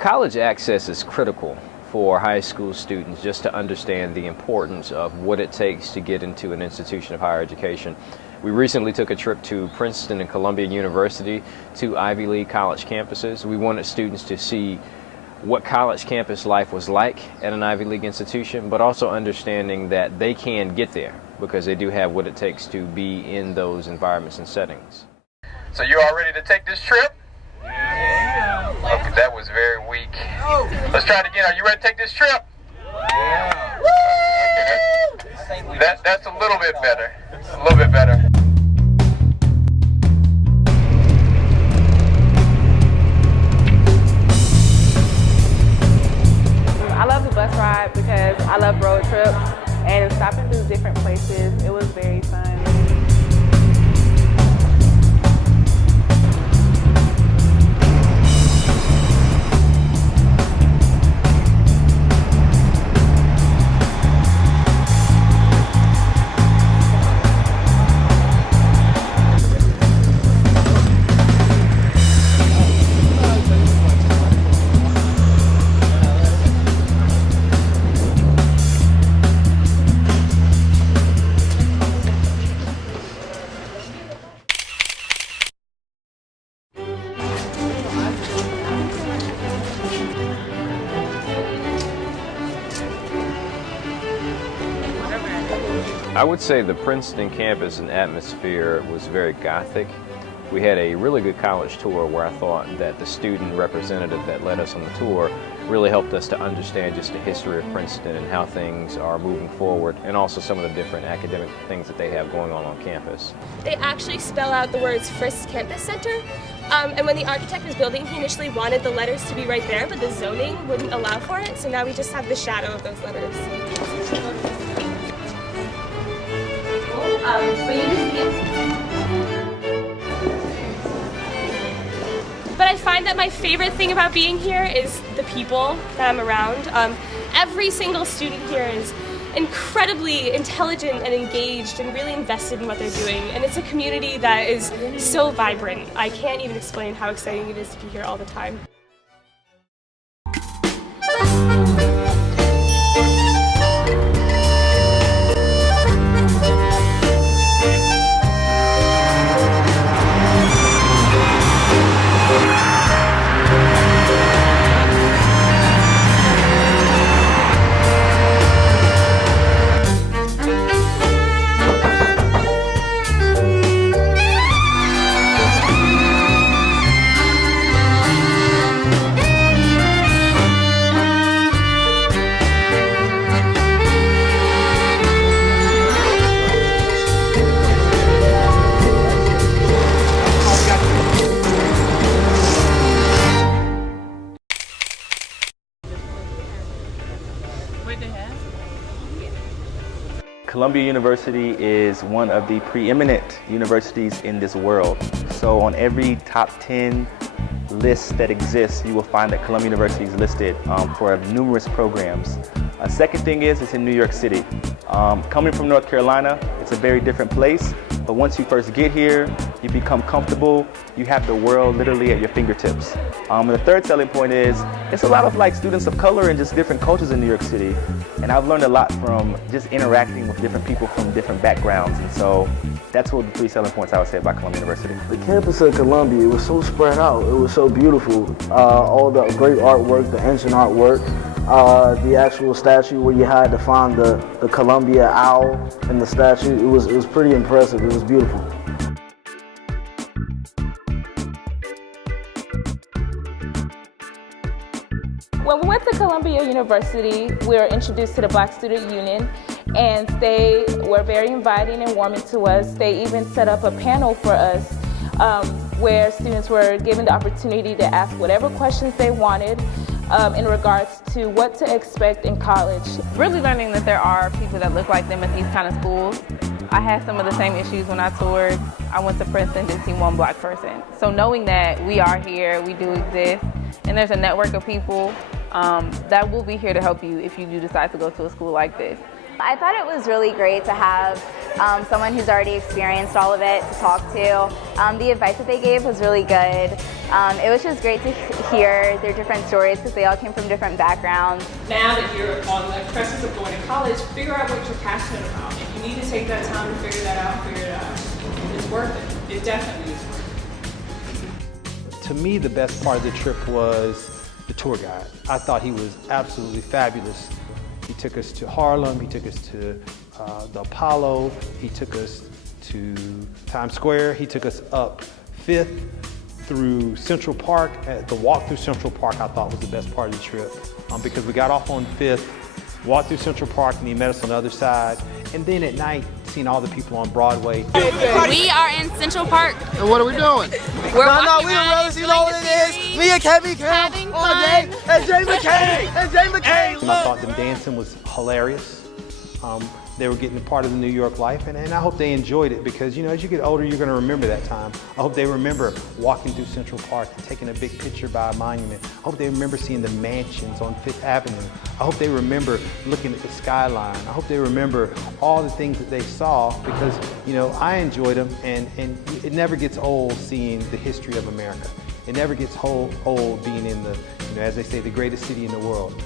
College access is critical for high school students just to understand the importance of what it takes to get into an institution of higher education. We recently took a trip to Princeton and Columbia University, two Ivy League college campuses. We wanted students to see what college campus life was like at an Ivy League institution, but also understanding that they can get there because they do have what it takes to be in those environments and settings. So you all ready to take this trip? Yeah. Okay, that was very weak. Let's try it again. Are you ready to take this trip? Yeah. Okay, that's a little bit better. A little bit better. I love the bus ride because I love road trips and stopping through different places. It was very fun. I would say the Princeton campus and atmosphere was very Gothic. We had a really good college tour where I thought that the student representative that led us on the tour really helped us to understand just the history of Princeton and how things are moving forward, and also some of the different academic things that they have going on campus. They actually spell out the words Frisk Campus Center. And when the architect was building, he initially wanted the letters to be right there, but the zoning wouldn't allow for it, so now we just have the shadow of those letters. But I find that my favorite thing about being here is the people that I'm around. Every single student here is incredibly intelligent and engaged and really invested in what they're doing. And it's a community that is so vibrant. I can't even explain how exciting it is to be here all the time. Columbia University is one of the preeminent universities in this world. So on every top 10 list that exists, you will find that Columbia University is listed for numerous programs. Second thing is, it's in New York City. Coming from North Carolina, it's a very different place, but once you first get here, you become comfortable, you have the world literally at your fingertips. And the third selling point is, it's a lot of students of color and just different cultures in New York City. And I've learned a lot from just interacting with different people from different backgrounds. And so that's what the three selling points I would say about Columbia University. The campus of Columbia, it was so spread out. It was so beautiful. All the great artwork, the ancient artwork, the actual statue where you had to find the Columbia owl in the statue. It was pretty impressive. It was beautiful. When we went to Columbia University, we were introduced to the Black Student Union, and they were very inviting and warming to us. They even set up a panel for us where students were given the opportunity to ask whatever questions they wanted in regards to what to expect in college. Really learning that there are people that look like them at these kind of schools. I had some of the same issues when I toured. I went to Princeton, didn't see one black person. So knowing that we are here, we do exist, and there's a network of people that will be here to help you if you do decide to go to a school like this. I thought it was really great to have someone who's already experienced all of it to talk to. The advice that they gave was really good. It was just great to hear their different stories because they all came from different backgrounds. Now that you're on the precipice of going to college, figure out what you're passionate about. If you need to take that time to figure that out, figure it out. It's worth it. It definitely is worth it. To me, the best part of the trip was the tour guide. I thought he was absolutely fabulous. He took us to Harlem, he took us to the Apollo, he took us to Times Square, he took us up 5th through Central Park. The walk through Central Park I thought was the best part of the trip because we got off on 5th, walked through Central Park, and he met us on the other side. And then at night, seeing all the people on Broadway. We are in Central Park. And what are we doing? We're no, we don't really see what it is. Me and Kevin having all day. And Jay McKay. And Jay McKay. I thought them dancing was hilarious. They were getting a part of the New York life, and I hope they enjoyed it because, you know, as you get older, you're going to remember that time. I hope they remember walking through Central Park and taking a big picture by a monument. I hope they remember seeing the mansions on 5th Avenue. I hope they remember looking at the skyline. I hope they remember all the things that they saw because, you know, I enjoyed them, and it never gets old seeing the history of America. It never gets old being in the, you know, as they say, the greatest city in the world.